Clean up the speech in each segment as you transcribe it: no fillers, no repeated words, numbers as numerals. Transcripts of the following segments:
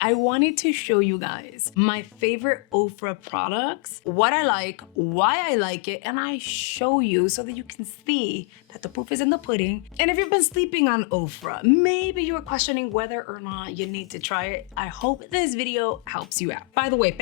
I wanted to show you guys my favorite Ofra products, what I like, why I like it, and I show you so that you can see that the proof is in the pudding. And if you've been sleeping on Ofra, maybe you're questioning whether or not you need to try it. I hope this video helps you out. By the way,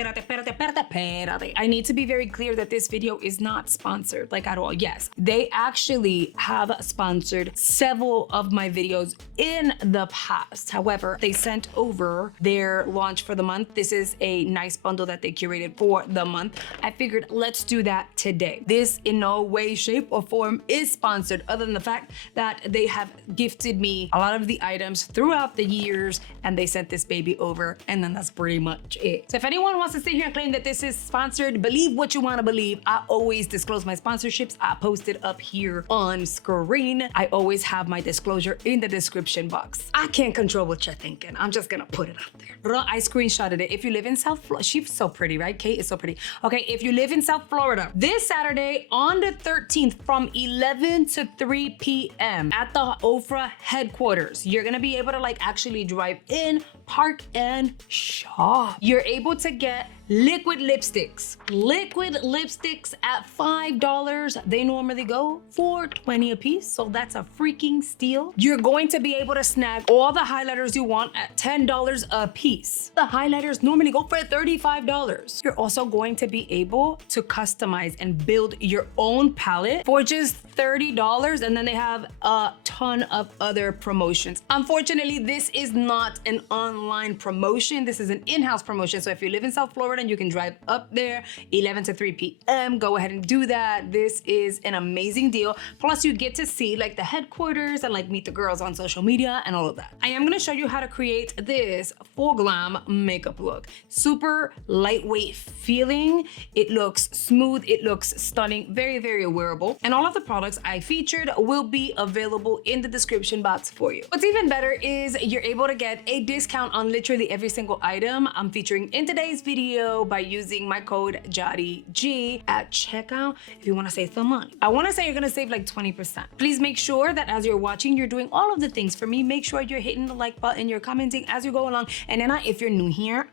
I need to be very clear that this video is not sponsored, like at all. Yes, they actually have sponsored several of my videos in the past. However, they sent over their launch for the month. This is a nice bundle that they curated for the month. I figured let's do that today. This in no way, shape, or form is sponsored, other than the fact that they have gifted me a lot of the items throughout the years and they sent this baby over, and then that's pretty much it. So if anyone wants to sit here and claim that this is sponsored, believe what you want to believe. I always disclose my sponsorships. I post it up here on screen. I always have my disclosure in the description box. I can't control what you're thinking. I'm just gonna put it out there. I screenshotted it. If you live in South Florida, she's so pretty, right? Kate is so pretty. Okay, if you live in South Florida, this Saturday on the 13th from 11 to 3 p.m. at the Ofra headquarters, you're gonna be able to like actually drive in, park, and shop. You're able to get liquid lipsticks. Liquid lipsticks at $5. They normally go for $20 a piece, so that's a freaking steal. You're going to be able to snag all the highlighters you want at $10 a piece. The highlighters normally go for $35. You're also going to be able to customize and build your own palette for just $30, and then they have a ton of other promotions. Unfortunately, this is not an online promotion. This is an in-house promotion, so if you live in South Florida and you can drive up there 11 to 3 p.m. go ahead and do that. This is an amazing deal. Plus you get to see like the headquarters and like meet the girls on social media and all of that. I am going to show you how to create this full glam makeup look. Super lightweight feeling. It looks smooth. It looks stunning. Very, very wearable. And all of the products I featured will be available in the description box for you. What's even better is you're able to get a discount on literally every single item I'm featuring in today's video by using my code JADIG at checkout if you want to save some money. I want to say you're going to save like 20%. Please make sure that as you're watching, you're doing all of the things for me. Make sure you're hitting the like button, you're commenting as you go along. And then if you're new here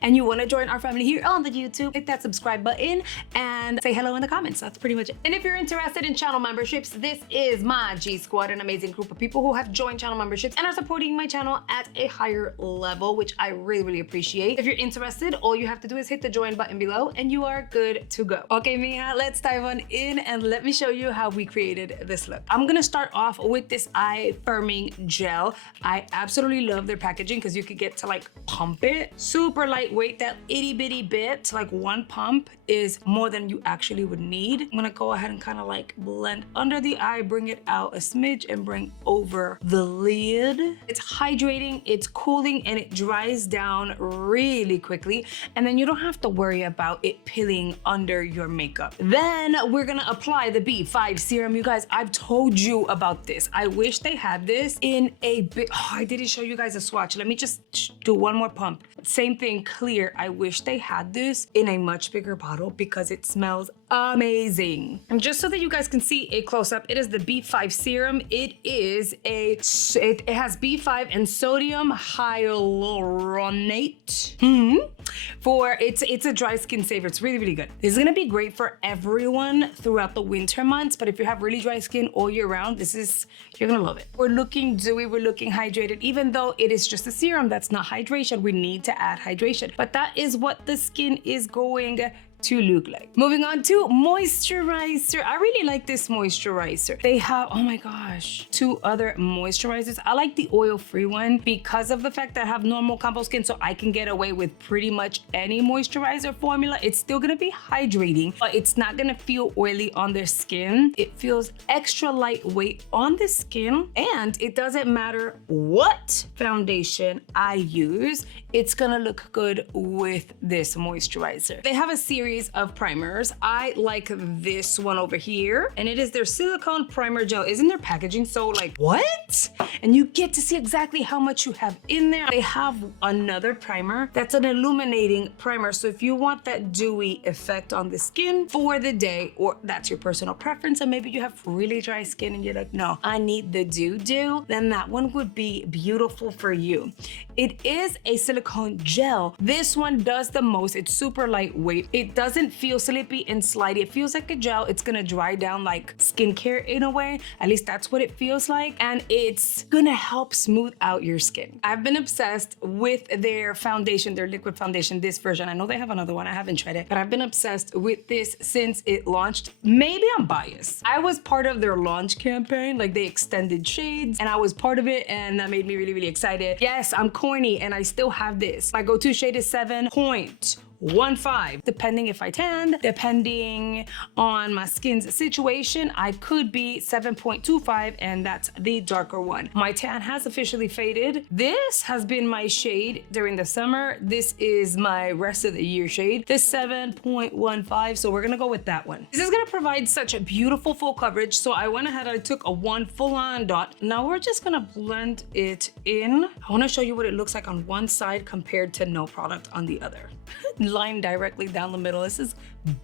and you want to join our family here on the YouTube, hit that subscribe button and say hello in the comments. That's pretty much it. And if you're interested in channel memberships, this is my G Squad, an amazing group of people who have joined channel memberships and are supporting my channel at a higher level, which I really, really appreciate. If you're interested, all you have to do is hit the join button below and you are good to go. Okay, Mia, let's dive on in and let me show you how we created this look. I'm gonna start off with this eye firming gel. I absolutely love their packaging because you could get to like pump it. Super lightweight, that itty bitty bit, like one pump is more than you actually would need. I'm gonna go ahead and kind of like blend under the eye, bring it out a smidge and bring over the lid. It's hydrating, it's cooling, and it dries down really quickly. And then you don't have to worry about it peeling under your makeup. Then we're gonna apply the B5 serum. You guys, I've told you about this. I wish they had this in a bit. Oh, I didn't show you guys a swatch. Let me just do one more pump. Same thing, clear. I wish they had this in a much bigger bottle because it smells amazing. And just so that you guys can see a close-up, it is the B5 serum. It has B5 and sodium hyaluronate. For it's a dry skin saver. It's really, really good. This is gonna be great for everyone throughout the winter months, but if you have really dry skin all year round, you're gonna love it. We're looking dewy, we're looking hydrated. Even though it is just a serum, that's not hydration. We need to add hydration, but that is what the skin is going to look like. Moving on to moisturizer. I really like this moisturizer. They have, oh my gosh, 2 other moisturizers. I like the oil-free one because of the fact that I have normal combo skin, so I can get away with pretty much any moisturizer formula. It's still gonna be hydrating, but it's not gonna feel oily on their skin. It feels extra lightweight on the skin, and it doesn't matter what foundation I use, it's gonna look good with this moisturizer. They have a series of primers. I like this one over here, and it is their silicone primer gel. Isn't their packaging so like, what? And you get to see exactly how much you have in there. They have another primer that's an illuminating primer. So if you want that dewy effect on the skin for the day, or that's your personal preference, and maybe you have really dry skin and you're like, no, I need the dew, then that one would be beautiful for you. It is a silicone gel. This one does the most. It's super lightweight. It doesn't feel slippy and slidey. It feels like a gel. It's gonna dry down like skincare in a way. At least that's what it feels like. And it's gonna help smooth out your skin. I've been obsessed with their foundation, their liquid foundation, this version. I know they have another one. I haven't tried it, but I've been obsessed with this since it launched. Maybe I'm biased. I was part of their launch campaign, like they extended shades, and I was part of it, and that made me really, really excited. Yes, I'm corny, and I still have this. My go-to shade is 7.15. Depending if I tanned, depending on my skin's situation, I could be 7.25, and that's the darker one. My tan has officially faded. This has been my shade during the summer. This is my rest of the year shade, the 7.15, so we're gonna go with that one. This is gonna provide such a beautiful full coverage, so I went ahead, I took a one full-on dot. Now we're just gonna blend it in. I wanna show you what it looks like on one side compared to no product on the other. Line directly down the middle. This is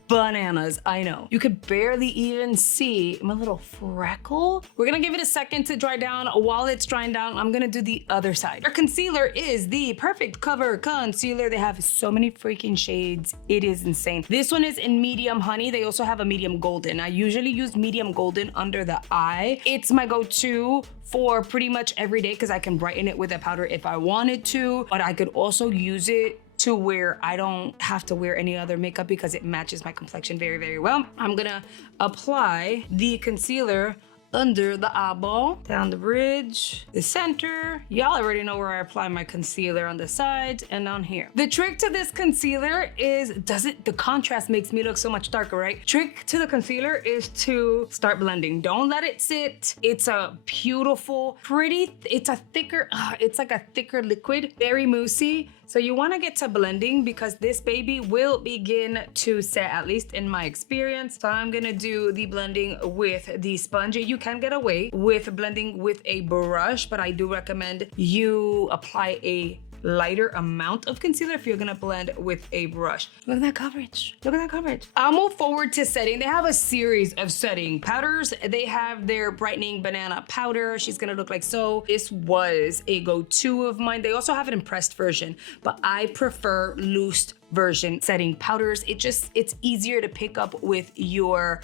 bananas, I know. You could barely even see my little freckle. We're gonna give it a second to dry down. While it's drying down, I'm gonna do the other side. Our concealer is the Perfect Cover Concealer. They have so many freaking shades. It is insane. This one is in medium honey. They also have a medium golden. I usually use medium golden under the eye. It's my go-to for pretty much every day because I can brighten it with a powder if I wanted to, but I could also use it to where I don't have to wear any other makeup because it matches my complexion very, very well. I'm gonna apply the concealer under the eyeball, down the bridge, the center. Y'all already know where I apply my concealer, on the sides and down here. The trick to this concealer is, the contrast makes me look so much darker, right? Trick to the concealer is to start blending. Don't let it sit. It's a beautiful, pretty, it's a thicker, it's like a thicker liquid, very moussey. So you wanna get to blending because this baby will begin to set, at least in my experience. So I'm gonna do the blending with the sponge. You can get away with blending with a brush, but I do recommend you apply a lighter amount of concealer if you're gonna blend with a brush. Look at that coverage. Look at that coverage. I'll move forward to setting. They have a series of setting powders. They have their brightening banana powder. She's gonna look like so. This was a go-to of mine. They also have an impressed version, but I prefer loose version setting powders. It's easier to pick up with your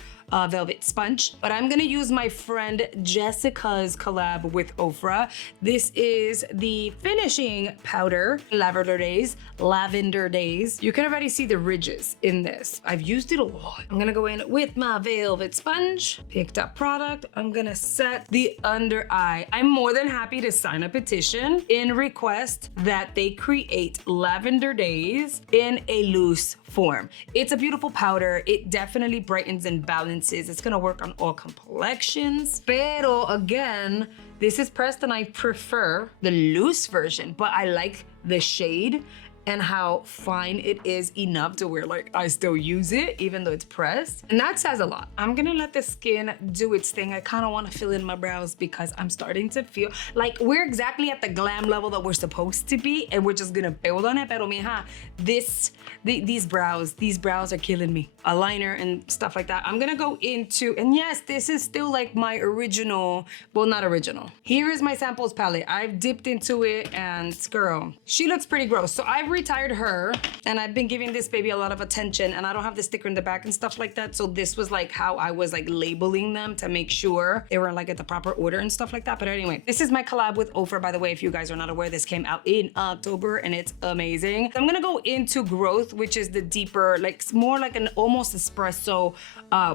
velvet sponge. But I'm gonna use my friend Jessica's collab with Ofra. This is the finishing powder, Lavender Daze. You can already see the ridges in this. I've used it a lot. I'm gonna go in with my velvet sponge, picked up product. I'm gonna set the under eye. I'm more than happy to sign a petition in request that they create Lavender Daze in a loose form. It's a beautiful powder. It definitely brightens and balances. It's gonna work on all complexions. Pero again, this is pressed and I prefer the loose version, but I like the shade and how fine it is enough to where like I still use it even though it's pressed. And that says a lot. I'm gonna let the skin do its thing. I kind of want to fill in my brows because I'm starting to feel like we're exactly at the glam level that we're supposed to be and we're just gonna build on it. Pero mija, these brows are killing me. A liner and stuff like that. I'm gonna go into, and yes, this is still like my original, well, not original. Here is my samples palette. I've dipped into it and girl, she looks pretty gross. So I've retired her and I've been giving this baby a lot of attention and I don't have the sticker in the back and stuff like that. So this was like how I was like labeling them to make sure they were like at the proper order and stuff like that. But anyway, this is my collab with Ofra, by the way, if you guys are not aware. This came out in October and it's amazing. So I'm gonna go into Growth, which is the deeper, like more like an almost espresso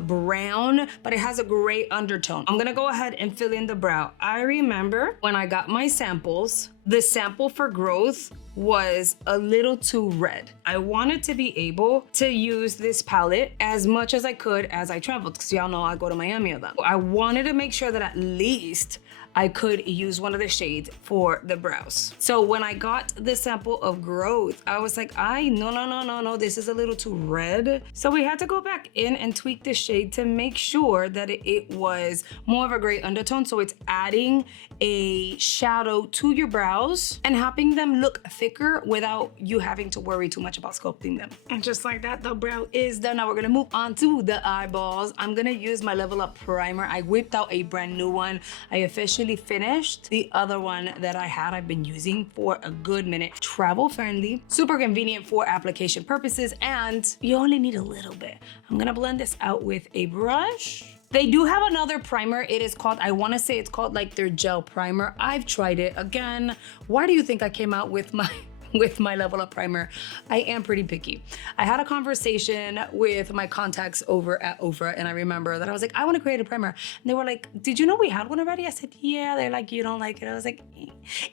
brown, but it has a gray undertone. I'm gonna go ahead and fill in the brow. I remember when I got my samples, the sample for Growth was a little too red. I wanted to be able to use this palette as much as I could as I traveled, because y'all know I go to Miami a lot. I wanted to make sure that at least I could use one of the shades for the brows. So when I got the sample of Growth, I was like, no, this is a little too red. So we had to go back in and tweak the shade to make sure that it was more of a gray undertone. So it's adding a shadow to your brows and helping them look thicker without you having to worry too much about sculpting them. And just like that, the brow is done. Now we're gonna move on to the eyeballs. I'm gonna use my Level Up Primer. I whipped out a brand new one. I officially officially finished the other one that I've been using for a good minute. Travel friendly, super convenient for application purposes, and you only need a little bit. I'm gonna blend this out with a brush. They do have another primer. It is called, I wanna say it's called like their gel primer. I've tried it. Again, why do you think I came out with my Level Up primer? I am pretty picky. I had a conversation with my contacts over at Ofra, and I remember that I was like, I want to create a primer. And they were like, did you know we had one already? I said, yeah. They're like, you don't like it? I was like,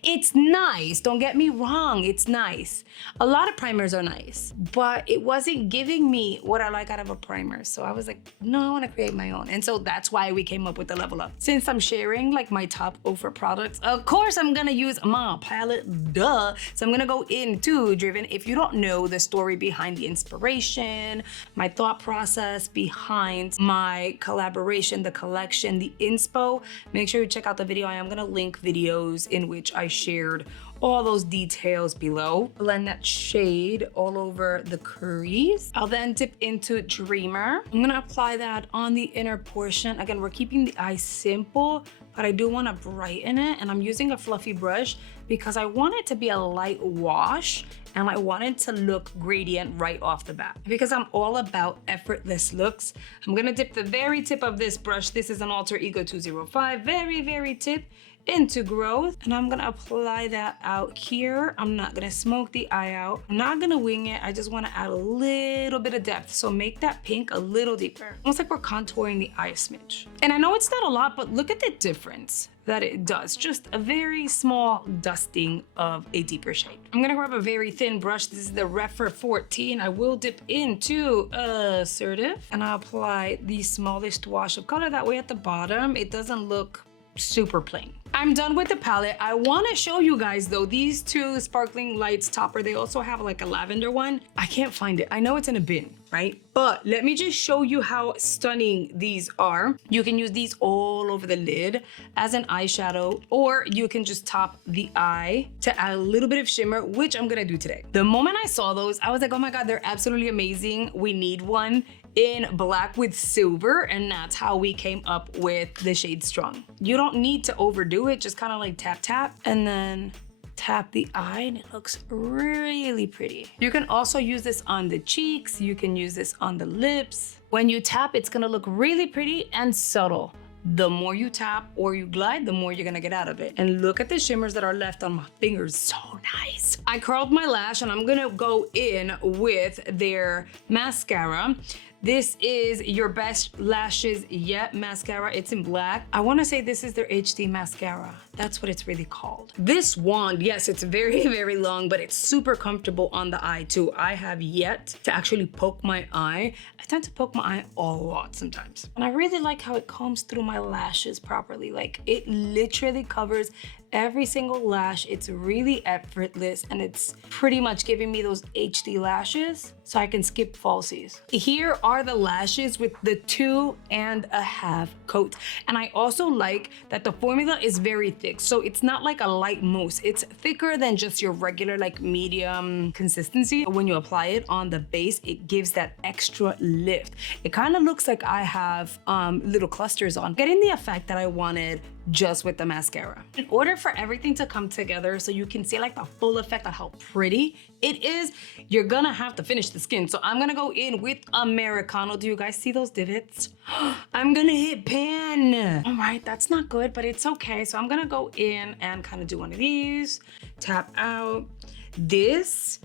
it's nice. Don't get me wrong. It's nice. A lot of primers are nice, but it wasn't giving me what I like out of a primer. So I was like, no, I want to create my own. And so that's why we came up with the Level Up. Since I'm sharing like my top Ofra products, of course I'm going to use my palette, duh. So I'm going to go into Driven. If you don't know the story behind the inspiration, my thought process behind my collaboration, the collection, the inspo, make sure you check out the video. I am gonna link videos in which I shared all those details below. Blend that shade all over the crease. I'll then dip into Dreamer. I'm gonna apply that on the inner portion. Again, we're keeping the eye simple, but I do wanna brighten it, and I'm using a fluffy brush because I want it to be a light wash, and I want it to look gradient right off the bat. Because I'm all about effortless looks, I'm gonna dip the very tip of this brush. This is an Alter Ego 205, very tip, into Growth, and I'm gonna apply that out here. I'm not gonna smoke the eye out. I'm not gonna wing it. I just wanna add a little bit of depth. So make that pink a little deeper. Almost like we're contouring the eye a smidge. And I know it's not a lot, but look at the difference that it does. Just a very small dusting of a deeper shade. I'm gonna grab a very thin brush. This is the Refer 14. I will dip into Assertive, and I'll apply the smallest wash of color. That way at the bottom, it doesn't look super plain. I'm done with the palette. I wanna show you guys though, these two Sparkling Lights topper, they also have like a lavender one. I can't find it. I know it's in a bin, right? But let me just show you how stunning these are. You can use these all over the lid as an eyeshadow, or you can just top the eye to add a little bit of shimmer, which I'm gonna do today. The moment I saw those, I was like, oh my God, they're absolutely amazing. We need one in black with silver, and that's how we came up with the shade Strong. You don't need to overdo it, just kind of like tap tap and then tap the eye, and it looks really pretty. You can also use this on the cheeks, you can use this on the lips. When you tap, it's gonna look really pretty and subtle. The more you tap or you glide, the more you're gonna get out of it. And look at the shimmers that are left on my fingers, so nice. I curled my lash, and I'm gonna go in with their mascara. This is Your Best Lashes Yet mascara. It's in black. I wanna say this is their HD mascara. That's what it's really called. This wand, yes, it's very long, but it's super comfortable on the eye too. I have yet to actually poke my eye. I tend to poke my eye a lot sometimes. And I really like how it combs through my lashes properly. Like, it literally covers every single lash. It's really effortless, and it's pretty much giving me those HD lashes so I can skip falsies. Here are the lashes with the 2.5 coat. And I also like that the formula is very thick. So it's not like a light mousse. It's thicker than just your regular like medium consistency. When you apply it on the base, it gives that extra lift. It kind of looks like I have little clusters on, getting the effect that I wanted just with the mascara. In order for everything to come together so you can see like the full effect of how pretty it is, you're gonna have to finish the skin. So I'm gonna go in with Americano. Do you guys see those divots? I'm gonna hit pan. All right, that's not good, but it's okay. So I'm gonna go in and kind of do one of these, tap out. This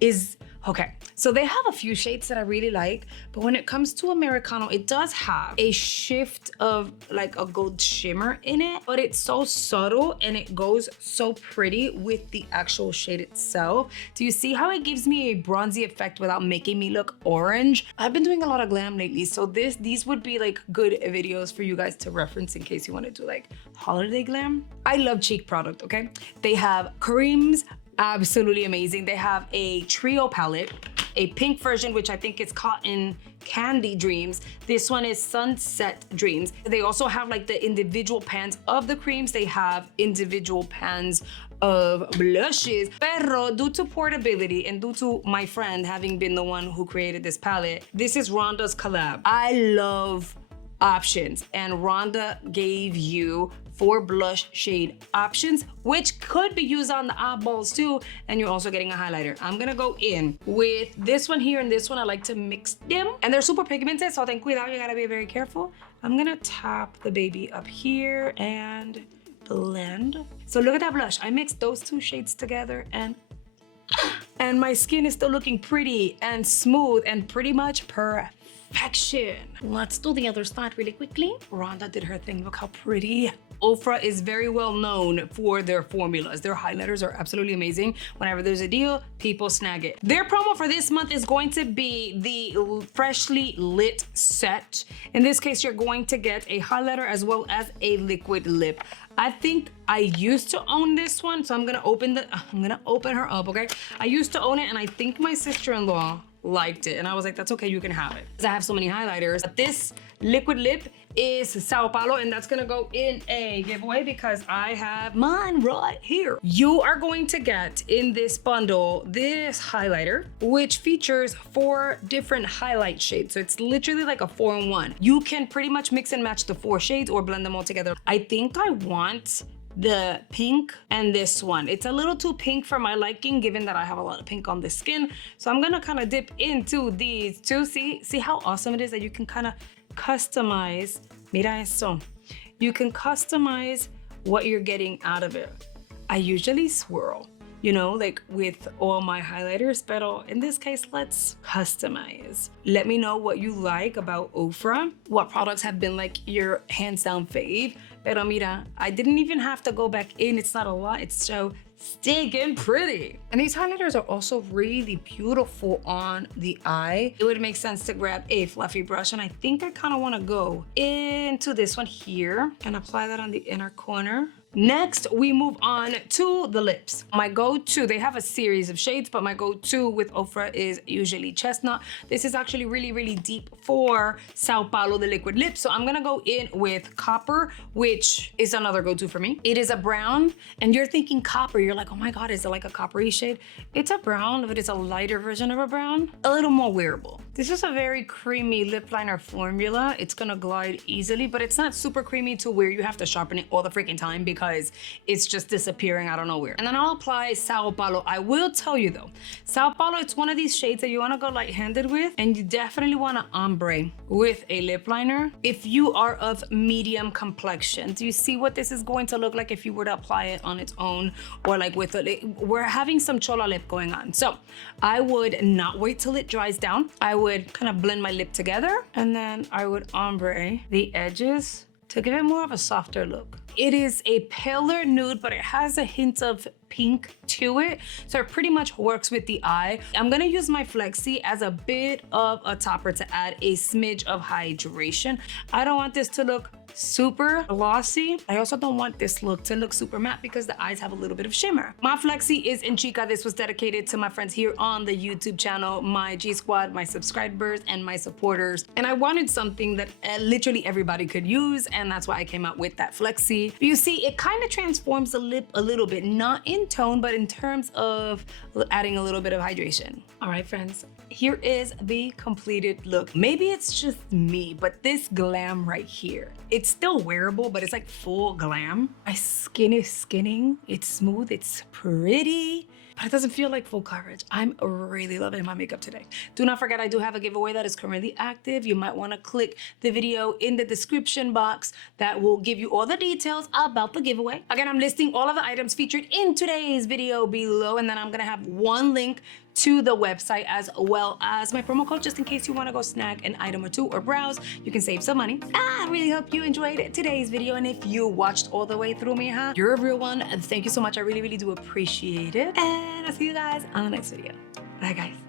is, okay, so they have a few shades that I really like, but when it comes to Americano, it does have a shift of like a gold shimmer in it, but it's so subtle and it goes so pretty with the actual shade itself. Do you see how it gives me a bronzy effect without making me look orange? I've been doing a lot of glam lately, so these would be like good videos for you guys to reference in case you want to do like holiday glam. I love cheek product, okay? They have creams, absolutely amazing. They have a trio palette, a pink version, which I think is Cotton Candy Dreams. This one is Sunset Dreams. They also have like the individual pans of the creams. They have individual pans of blushes. Pero due to portability and due to my friend having been the one who created this palette, this is Rhonda's collab. I love options. And Rhonda gave you 4 blush shade options, which could be used on the eyeballs too. And you're also getting a highlighter. I'm gonna go in with this one here and this one. I like to mix them. And they're super pigmented, so ten cuidado, you gotta be very careful. I'm gonna tap the baby up here and blend. So look at that blush. I mixed those 2 shades together and my skin is still looking pretty and smooth and pretty much perfection. Let's do the other side really quickly. Rhonda did her thing. Look how pretty. Ofra is very well known for their formulas. Their highlighters are absolutely amazing. Whenever there's a deal, people snag it. Their promo for this month is going to be the Freshly Lit set. In this case, you're going to get a highlighter as well as a liquid lip. I think I used to own this one, so I'm gonna open her up, okay? I used to own it, and I think my sister-in-law liked it, and I was like, that's okay, you can have it. Because I have so many highlighters. But this liquid lip is Sao Paulo, and that's gonna go in a giveaway because I have mine right here. You are going to get in this bundle this highlighter, which features 4 different highlight shades. So it's literally like a 4-in-1. You can pretty much mix and match the 4 shades or blend them all together. I think I want the pink and this one. It's a little too pink for my liking, given that I have a lot of pink on the skin. So I'm gonna kind of dip into these 2. See how awesome it is that you can kind of customize. Mira eso. You can customize what you're getting out of it. I usually swirl, you know, like with all my highlighters, but in this case, let's customize. Let me know what you like about Ofra. What products have been like your hands down fave. Pero mira, I didn't even have to go back in. It's not a lot, it's so stinking pretty. And these highlighters are also really beautiful on the eye. It would make sense to grab a fluffy brush, and I think I kind of want to go into this one here and apply that on the inner corner. Next, we move on to the lips. My go-to, they have a series of shades, but my go-to with Ofra is usually chestnut. This is actually really, really deep for Sao Paulo, the liquid lip. So I'm gonna go in with copper, which is another go-to for me. It is a brown, and you're thinking copper. You're like, oh my God, is it like a coppery shade? It's a brown, but it's a lighter version of a brown, a little more wearable. This is a very creamy lip liner formula. It's gonna glide easily, but it's not super creamy to where you have to sharpen it all the freaking time because it's just disappearing out of nowhere. And then I'll apply Sao Paulo. I will tell you though, Sao Paulo, it's one of these shades that you wanna go light-handed with, and you definitely wanna ombre with a lip liner if you are of medium complexion. Do you see what this is going to look like if you were to apply it on its own, or like with a, we're having some chola lip going on. So I would not wait till it dries down. I would kind of blend my lip together, and then I would ombre the edges to give it more of a softer look. It is a paler nude, but it has a hint of pink to it, so it pretty much works with the eye. I'm gonna use my Flexi as a bit of a topper to add a smidge of hydration. I don't want this to look super glossy. I also don't want this look to look super matte because the eyes have a little bit of shimmer. My Flexi is in Chica. This was dedicated to my friends here on the YouTube channel, my G Squad, my subscribers, and my supporters. And I wanted something that literally everybody could use, and that's why I came out with that Flexi. You see, it kind of transforms the lip a little bit, not in tone, but in terms of adding a little bit of hydration. All right, friends, here is the completed look. Maybe it's just me, but this glam right here, it's still wearable, but it's like full glam. My skin is skinning, it's smooth, it's pretty, but it doesn't feel like full coverage. I'm really loving my makeup today. Do not forget, I do have a giveaway that is currently active. You might want to click the video in the description box that will give you all the details about the giveaway. Again, I'm listing all of the items featured in today's video below, and then I'm gonna have one link to the website as well as my promo code, just in case you want to go snag an item or two or browse. You can save some money. I really hope you enjoyed today's video, and if you watched all the way through, mija, you're a real one, and thank you so much. I really, really do appreciate it, and I'll see you guys on the next video. Bye, guys.